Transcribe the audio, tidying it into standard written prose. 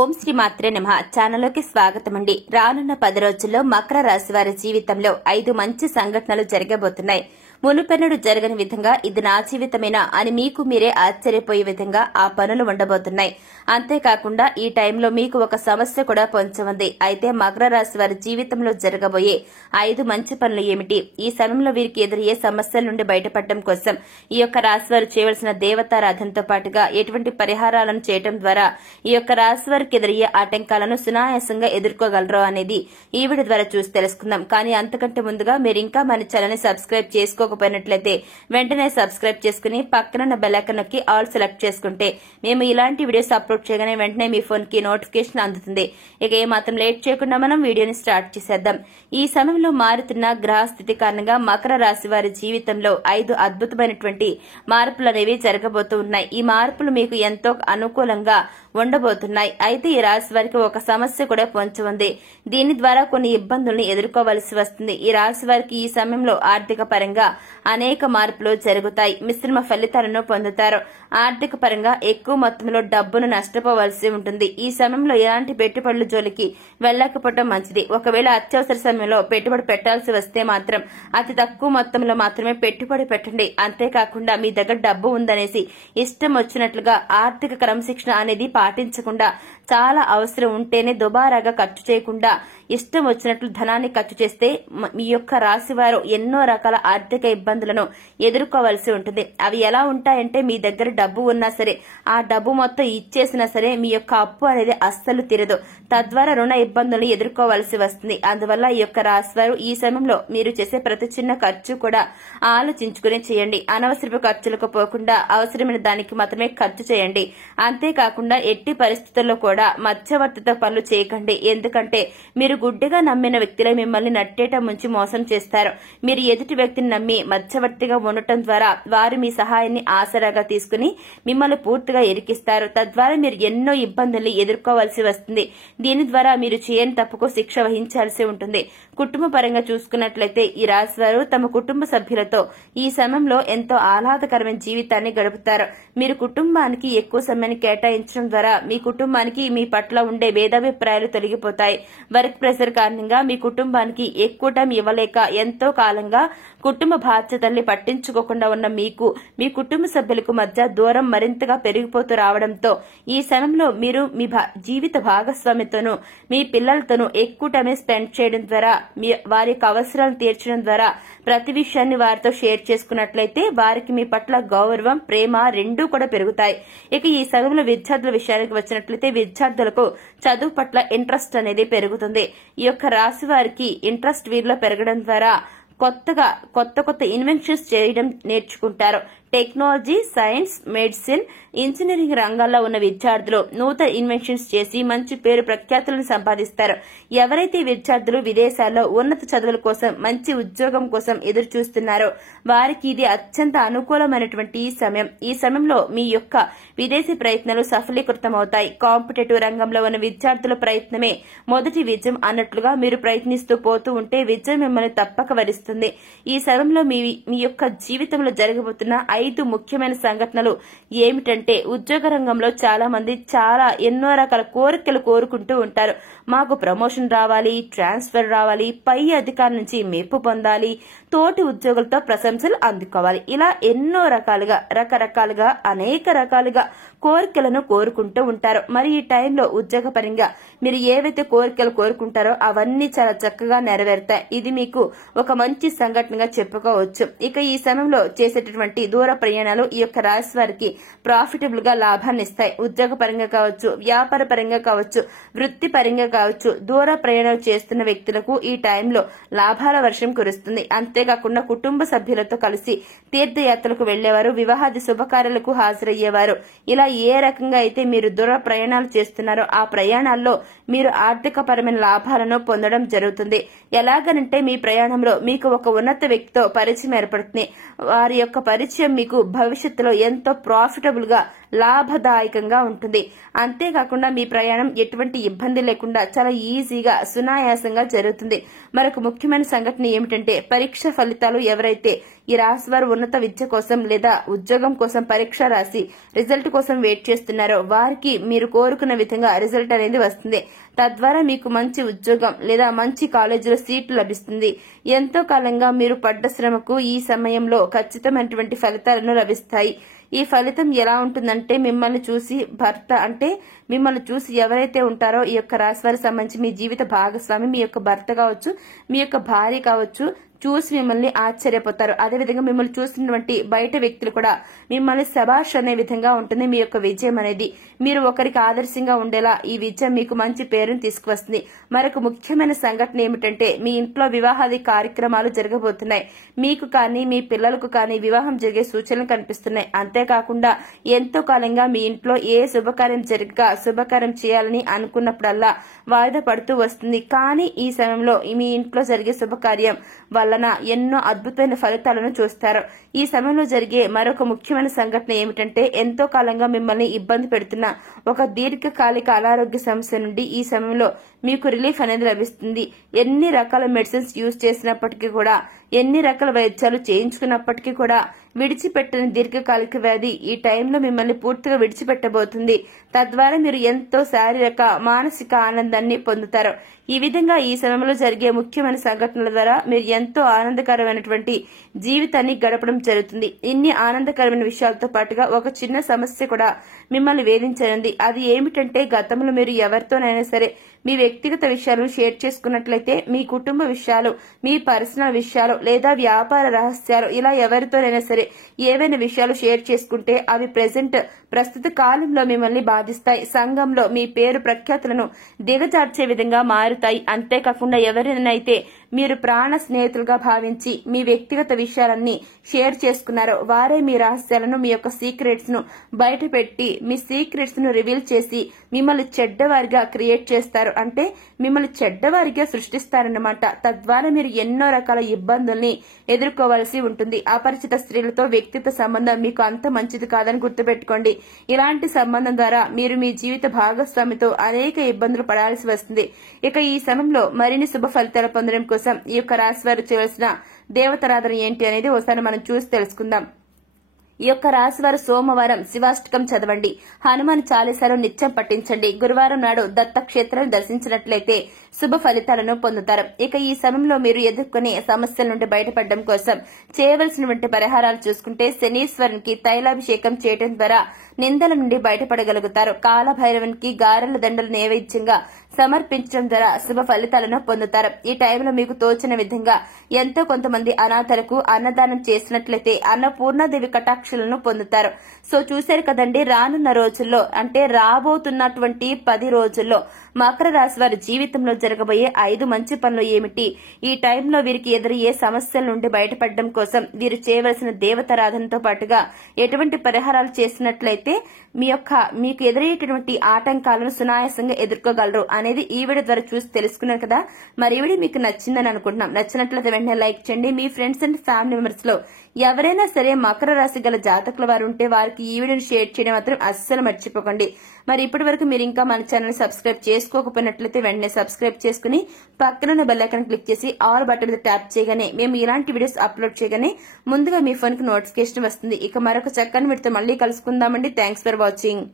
ఓం శ్రీ మాత్రే నమః. ఛానల్లోకి స్వాగతం అండి. రానున్న 10 రోజుల్లో మకర రాశి వారి జీవితంలో 5 మంచి సంఘటనలు జరగబోతున్నాయి. మునుపెన్నడూ జరగని విధంగా ఇది నా జీవితమేనా అని మీకు మీరే ఆశ్చర్యపోయే విధంగా ఆ పనులు ఉండబోతున్నాయి. అంతేకాకుండా ఈ టైంలో మీకు ఒక సమస్య కూడా పొంచి ఉంది. అయితే మకర రాశి వారి జీవితంలో జరగబోయే 5 మంచి పనులు ఏమిటి, ఈ సమయంలో వీరికి ఎదురయ్యే సమస్యల నుండి బయటపడడం కోసం ఈ యొక్క రాశి వారు చేయవలసిన దేవతారాధనతో పాటుగా ఎటువంటి పరిహారాలను చేయడం ద్వారా ఈ యొక్క రాశి వారికి ఎదురయ్యే ఆటంకాలను సునాయాసంగా ఎదుర్కోగలరు అనేది ఈ వీడియో ద్వారా చూసి తెలుసుకుందాం. కానీ అంతకంటే ముందుగా మీరు ఇంకా మన ఛానల్ ని సబ్స్క్రైబ్ చేసుకోకపోయినట్లయితే వెంటనే సబ్స్క్రైబ్ చేసుకుని పక్కన బెల్ ఐకాన్ నొక్కి ఆల్ సెలెక్ట్ చేసుకుంటే మేము ఇలాంటి వీడియోస్ అప్లోడ్ చేయగానే వెంటనే మీ ఫోన్ కి నోటిఫికేషన్ అందుతుంది. ఇక ఏమాత్రం లేట్ చేయకుండా మనం వీడియోని స్టార్ట్ చేసేద్దాం. ఈ సమయంలో మారుతున్న గ్రహ స్థితి కారణంగా మకర రాశి వారి జీవితంలో 5 అద్భుతమైనటువంటి మార్పులు అనేవి జరగబోతూ ఉన్నాయి. ఈ మార్పులు మీకు ఎంతో అనుకూలంగా ఉండబోతున్నాయి. అయితే ఈ రాశి వారికి ఒక సమస్య కూడా పొంచి ఉంది. దీని ద్వారా కొన్ని ఇబ్బందుల్ని ఎదుర్కోవలసి వస్తుంది. ఈ రాశి వారికి ఈ సమయంలో ఆర్థిక పరంగా అనేక మార్పులు జరుగుతాయి. మిశ్రమ ఫలితాలను పొందుతారు. ఆర్థిక పరంగా ఎక్కువ మొత్తంలో డబ్బును నష్టపోవలసి ఉంటుంది. ఈ సమయంలో ఎలాంటి పెట్టుబడుల జోలికి వెళ్లకపోవడం మంచిది. ఒకవేళ అత్యవసర సమయంలో పెట్టుబడి పెట్టాల్సి వస్తే మాత్రం అతి తక్కువ మొత్తంలో మాత్రమే పెట్టుబడి పెట్టండి. అంతేకాకుండా మీ దగ్గర డబ్బు ఉందనేసి ఇష్టం వచ్చినట్లుగా ఆర్థిక క్రమశిక్షణ అనేది పాటించకుండా చాలా అవసరం ఉంటేనే దుబారాగా ఖర్చు చేయకుండా ఇష్టం వచ్చినట్లు ధనాన్ని ఖర్చు చేస్తే మీ యొక్క రాశి వారు ఎన్నో రకాల ఆర్థిక ఇబ్బందులను ఎదుర్కోవలసి ఉంటుంది. అవి ఎలా ఉంటాయంటే మీ దగ్గర డబ్బు ఉన్నా సరే ఆ డబ్బు మొత్తం ఇచ్చేసినా సరే మీ యొక్క అప్పు అనేది అస్సలు తీరదు. తద్వారా రుణ ఇబ్బందులను ఎదుర్కోవలసి వస్తుంది. అందువల్ల ఈ యొక్క రాశి వారు ఈ సమయంలో మీరు చేసే ప్రతి చిన్న ఖర్చు కూడా ఆలోచించుకుని చేయండి. అనవసరపు ఖర్చులకు పోకుండా అవసరమైన దానికి మాత్రమే ఖర్చు చేయండి. అంతేకాకుండా ఎట్టి పరిస్థితుల్లో కూడా మధ్యవర్తితో పనులు చేయకండి. ఎందుకంటే మీరు గుడ్డిగా నమ్మిన వ్యక్తులే మిమ్మల్ని నట్టేట ముంచి మోసం చేస్తారు. మీరు ఎదుటి వ్యక్తిని నమ్మి మధ్యవర్తిగా ఉండటం ద్వారా వారు మీ సహాయాన్ని ఆసరాగా తీసుకుని మిమ్మల్ని పూర్తిగా ఇరికిస్తారు. తద్వారా మీరు ఎన్నో ఇబ్బందుల్ని ఎదుర్కోవాల్సి వస్తుంది. దీని ద్వారా మీరు చేయని తప్పుకు శిక్ష వహించాల్సి ఉంటుంది. కుటుంబ పరంగా చూసుకున్నట్లయితే ఈ రాశి వారు తమ కుటుంబ సభ్యులతో ఈ సమయంలో ఎంతో ఆహ్లాదకరమైన జీవితాన్ని గడుపుతారు. మీరు కుటుంబానికి ఎక్కువ సమయాన్ని కేటాయించడం ద్వారా మీ కుటుంబానికి మీ పట్ల ఉండే భేదాభిప్రాయాలు తొలగిపోతాయి. వర్క్ ప్రెషర్ కారణంగా మీ కుటుంబానికి ఎక్కువ టైం ఇవ్వలేక ఎంతో కాలంగా కుటుంబ బాధ్యతల్ని పట్టించుకోకుండా ఉన్న మీకు మీ కుటుంబ సభ్యులకు మధ్య దూరం మరింతగా పెరిగిపోతూ రావడంతో ఈ సమయంలో మీరు మీ జీవిత భాగస్వామితోనూ మీ పిల్లలతోనూ ఎక్కువ టైం స్పెండ్ చేయడం ద్వారా వారి యొక్క అవసరాలను తీర్చడం ద్వారా ప్రతి విషయాన్ని వారితో షేర్ చేసుకున్నట్లయితే వారికి మీ పట్ల గౌరవం ప్రేమ రెండూ కూడా పెరుగుతాయి. ఇక ఈ సమయంలో విద్యార్థుల విషయానికి వచ్చినట్లయితే విద్యార్థులకు చదువు పట్ల ఇంట్రెస్ట్ అనేది పెరుగుతుంది. ఈ యొక్క రాశి వారికి ఇంట్రెస్ట్ వీరిలో పెరగడం ద్వారా కొత్త ఇన్వెన్షన్స్ చేయడం నేర్చుకుంటారు. టెక్నాలజీ, సైన్స్, మెడిసిన్, ఇంజనీరింగ్ రంగాల్లో ఉన్న విద్యార్థులు నూతన ఇన్వెన్షన్స్ చేసి మంచి పేరు ప్రఖ్యాతులను సంపాదిస్తారు. ఎవరైతే విద్యార్థులు విదేశాల్లో ఉన్నత చదువుల కోసం మంచి ఉద్యోగం కోసం ఎదురు చూస్తున్నారో వారికి ఇది అత్యంత అనుకూలమైనటువంటి సమయం. ఈ సమయంలో మీ యొక్క విదేశీ ప్రయత్నాలు సఫలీకృతమవుతాయి. కాంపిటేటివ్ రంగంలో ఉన్న విద్యార్థుల ప్రయత్నమే మొదటి విజయం అన్నట్లుగా మీరు ప్రయత్నిస్తూ పోతూ ఉంటే విజయం మిమ్మల్ని తప్పక వరిస్తుంది. ఈ సమయంలో మీ యొక్క జీవితంలో జరగబోతున్న 5 ముఖ్యమైన సంఘటనలు ఏమిటంటే ఉద్యోగ రంగంలో చాలా మంది ఎన్నో రకాల కోరికలు కోరుకుంటూ ఉంటారు. మాకు ప్రమోషన్ రావాలి, ట్రాన్స్ఫర్ రావాలి, పై అధికారి నుంచి మెప్పు పొందాలి, తోటి ఉద్యోగులతో ప్రశంసలు అందుకోవాలి, ఇలా ఎన్నో రకరకాలుగా అనేక రకాలుగా కోరికలను కోరుకుంటూ ఉంటారు. మరి ఈ టైంలో ఉద్యోగ పరంగా మీరు ఏవైతే కోరికలు కోరుకుంటారో అవన్నీ చాలా చక్కగా నెరవేరుతాయి. ఇది మీకు ఒక మంచి సంఘటనగా చెప్పుకోవచ్చు. ఇక ఈ సమయంలో చేసేటటువంటి దూర ప్రయాణాలు ఈ యొక్క రాశి వారికి ప్రాఫిటబుల్ గా లాభాన్ని ఇస్తాయి. ఉద్యోగ పరంగా కావచ్చు, వ్యాపార పరంగా కావచ్చు, వృత్తి పరంగా కావచ్చు, దూర ప్రయాణాలు చేస్తున్న వ్యక్తులకు ఈ టైంలో లాభాల వర్షం కురుస్తుంది. అంతేకాకుండా కుటుంబ సభ్యులతో కలిసి తీర్థయాత్రలకు వెళ్లేవారు, వివాహాది శుభకార్యాలకు హాజరయ్యేవారు, ఇలా ఏ రకంగా అయితే మీరు దూర ప్రయాణాలు చేస్తున్నారో ఆ ప్రయాణాల్లో మీరు ఆర్థిక పరమైన లాభాలను పొందడం జరుగుతుంది. ఎలాగనంటే మీ ప్రయాణంలో మీకు ఒక ఉన్నత వ్యక్తితో పరిచయం ఏర్పడుతుంది. వారి యొక్క పరిచయం మీకు భవిష్యత్తులో ఎంతో ప్రాఫిటబుల్ గా లాభదాయకంగా ఉంటుంది. అంతేకాకుండా మీ ప్రయాణం ఎటువంటి ఇబ్బంది లేకుండా చాలా ఈజీగా సునాయాసంగా జరుగుతుంది. మరొక ముఖ్యమైన సంఘటన ఏమిటంటే పరీక్ష ఫలితాలు ఎవరైతే ఈ రాశి వారు ఉన్నత విద్య కోసం లేదా ఉద్యోగం కోసం పరీక్ష రాసి రిజల్ట్ కోసం వెయిట్ చేస్తున్నారో వారికి మీరు కోరుకున్న విధంగా రిజల్ట్ అనేది వస్తుంది. తద్వారా మీకు మంచి ఉద్యోగం లేదా మంచి కాలేజీలో సీట్లు లభిస్తుంది. ఎంతో కాలంగా మీరు పడ్డ శ్రమకు ఈ సమయంలో ఖచ్చితమైనటువంటి ఫలితాలను లభిస్తాయి. ఈ ఫలితం ఎలా ఉంటుందంటే మిమ్మల్ని చూసి మిమ్మల్ని చూసి ఎవరైతే ఉంటారో ఈ యొక్క రాశి వారికి సంబంధించి మీ జీవిత భాగస్వామి, మీ యొక్క భర్త కావచ్చు, మీ యొక్క భార్య కావచ్చు, చూసి మిమ్మల్ని ఆశ్చర్యపోతారు. అదేవిధంగా మిమ్మల్ని చూసినటువంటి బయట వ్యక్తులు కూడా మిమ్మల్ని శబాష్ అనే విధంగా ఉంటుంది మీ యొక్క విజయం అనేది. మీరు ఒకరికి ఆదర్శంగా ఉండేలా ఈ విజయం మీకు మంచి పేరును తీసుకువస్తుంది. మరొక ముఖ్యమైన సంఘటన ఏమిటంటే మీ ఇంట్లో వివాహాది కార్యక్రమాలు జరగబోతున్నాయి. మీకు కానీ మీ పిల్లలకు కానీ వివాహం జరిగే సూచనలు కనిపిస్తున్నాయి. అంతేకాకుండా ఎంతో కాలంగా మీ ఇంట్లో ఏ శుభకార్యం శుభకార్యం చేయాలని అనుకున్నప్పుడల్లా వాయిదా పడుతూ వస్తుంది. కానీ ఈ సమయంలో మీ ఇంట్లో జరిగే శుభకార్యం వలన ఎన్నో అద్భుతమైన ఫలితాలను చూస్తారు. ఈ సమయంలో జరిగే మరొక ముఖ్యమైన సంఘటన ఏమిటంటే ఎంతో కాలంగా మిమ్మల్ని ఇబ్బంది పెడుతున్న ఒక దీర్ఘకాలిక అనారోగ్య సమస్య నుండి ఈ సమయంలో మీకు రిలీఫ్ అనేది లభిస్తుంది. ఎన్ని రకాల మెడిసిన్స్ యూజ్ చేసినప్పటికీ కూడా, ఎన్ని రకాల వైద్యాలు చేయించుకున్నప్పటికీ కూడా విడిచిపెట్టని దీర్ఘకాలిక వ్యాధి ఈ టైంలో మిమ్మల్ని పూర్తిగా విడిచిపెట్టబోతుంది. తద్వారా మీరు ఎంతో శారీరక మానసిక ఆనందాన్ని పొందుతారు. ఈ విధంగా ఈ సమయంలో జరిగే ముఖ్యమైన సంఘటనల ద్వారా మీరు ఎంతో ఆనందకరమైనటువంటి జీవితాన్ని గడపడం జరుగుతుంది. ఇన్ని ఆనందకరమైన విషయాలతో పాటుగా ఒక చిన్న సమస్య కూడా మిమ్మల్ని వేధించనుంది. అది ఏమిటంటే గతంలో మీరు ఎవరితోనైనా సరే మీ వ్యక్తిగత విషయాలను షేర్ చేసుకున్నట్లయితే మీ కుటుంబ విషయాలు, మీ పర్సనల్ విషయాలు లేదా వ్యాపార రహస్యాలు ఇలా ఎవరితోనైనా సరే ఏవైనా విషయాలు షేర్ చేసుకుంటే అవి ప్రస్తుత కాలంలో మిమ్మల్ని బాధిస్తాయి. సంఘంలో మీ పేరు ప్రఖ్యాతులను దిగజార్చే విధంగా మారుతాయి. అంతేకాకుండా ఎవరినైతే మీరు ప్రాణ స్నేహితులుగా భావించి మీ వ్యక్తిగత విషయాలన్నీ షేర్ చేసుకున్నారో వారే మీ రహస్యాలను, మీ యొక్క సీక్రెట్స్ ను బయట పెట్టి మీ సీక్రెట్స్ ను రివీల్ చేసి మిమ్మల్ని చెడ్డవారిగా క్రియేట్ చేస్తారు. అంటే మిమ్మల్ని చెడ్డవారిగా సృష్టిస్తారన్నమాట. తద్వారా మీరు ఎన్నో రకాల ఇబ్బందుల్ని ఎదుర్కోవాల్సి ఉంటుంది. అపరిచిత స్త్రీలతో వ్యక్తిగత సంబంధం మీకు అంత మంచిది కాదని గుర్తుపెట్టుకోండి. ఇలాంటి సంబంధం ద్వారా మీరు మీ జీవిత భాగస్వామితో అనేక ఇబ్బందులు పడాల్సి వస్తుంది. ఇక ఈ సమయంలో మరిన్ని శుభ ఫలితాలు పొందడం కోసం ఈ యొక్క రాశి వారు చేయవలసిన దేవతారాధన ఏంటి అనేది ఒకసారి మనం చూసి తెలుసుకుందాం. ఈ యొక్క రాశి వారు సోమవారం శివాష్టకం చదవండి, హనుమాన్ చాలీసాను నిత్యం పఠించండి. గురువారం నాడు దత్తక్షేత్రాన్ని దర్శించినట్లయితే శుభ ఫలితాలను పొందుతారు. ఇక ఈ సమయంలో మీరు ఎదుర్కొనే సమస్యల నుండి బయటపడడం కోసం చేయవలసినటువంటి పరిహారాలు చూసుకుంటే శనీశ్వరునికి తైలాభిషేకం చేయడం ద్వారా నిందల నుండి బయటపడగలుగుతారు. కాలభైరవునికి గారెల దండలు నైవేద్యంగా సమర్పించడం ద్వారా శుభ ఫలితాలను పొందుతారు. ఈ టైంలో మీకు తోచిన విధంగా ఎంతో కొంతమంది అనాథలకు అన్నదానం చేసినట్లయితే అన్నపూర్ణాదేవి కటాక్షలను పొందుతారు. సో చూశారు కదండి, రానున్న రోజుల్లో అంటే రాబోతున్నటువంటి 10 రోజుల్లో మకర రాశి వారి జీవితంలో జరగబోయే 5 మంచి పనులు ఏమిటి, ఈ టైంలో వీరికి ఎదురయ్యే సమస్యల నుండి బయటపడడం కోసం వీరు చేయవలసిన దేవతారాధనతో పాటుగా ఎటువంటి పరిహారాలు చేసినట్లయితే మీకు ఎదురయ్యేటువంటి ఆటంకాలను సునాయాసంగా ఎదుర్కోగలరు అనేది ఈ వీడియో ద్వారా చూసి తెలుసుకున్నారు కదా. మరి ఈ వీడియో మీకు నచ్చిందని అనుకుంటున్నాం. నచ్చినట్లయితే వెంటనే లైక్ చేయండి. మీ ఫ్రెండ్స్ అండ్ ఫ్యామిలీ మెంబర్స్ లో ఎవరైనా సరే మకర రాశి గల జాతకుల వారు ఉంటే వారికి ఈ వీడియోని షేర్ చేయడం మాత్రం అస్సలు మర్చిపోకండి. మరి ఇప్పటి వరకు మీరు ఇంకా మన ఛానల్ సబ్స్క్రైబ్ చేసుకోకపోయినట్లయితే వెంటనే సబ్స్క్రైబ్ చేసుకుని పక్కన బెల్ ఐకాన్ క్లిక్ చేసి ఆల్ బటన్ మీద ట్యాప్ చేయగానే మేము ఇలాంటి వీడియోస్ అప్లోడ్ చేయగానే ముందుగా మీ ఫోన్ కి నోటిఫికేషన్ వస్తుంది. ఇక మరొక చక్కని వీడియోతో మళ్ళీ కలుసుకుందామండి. Thanks for watching.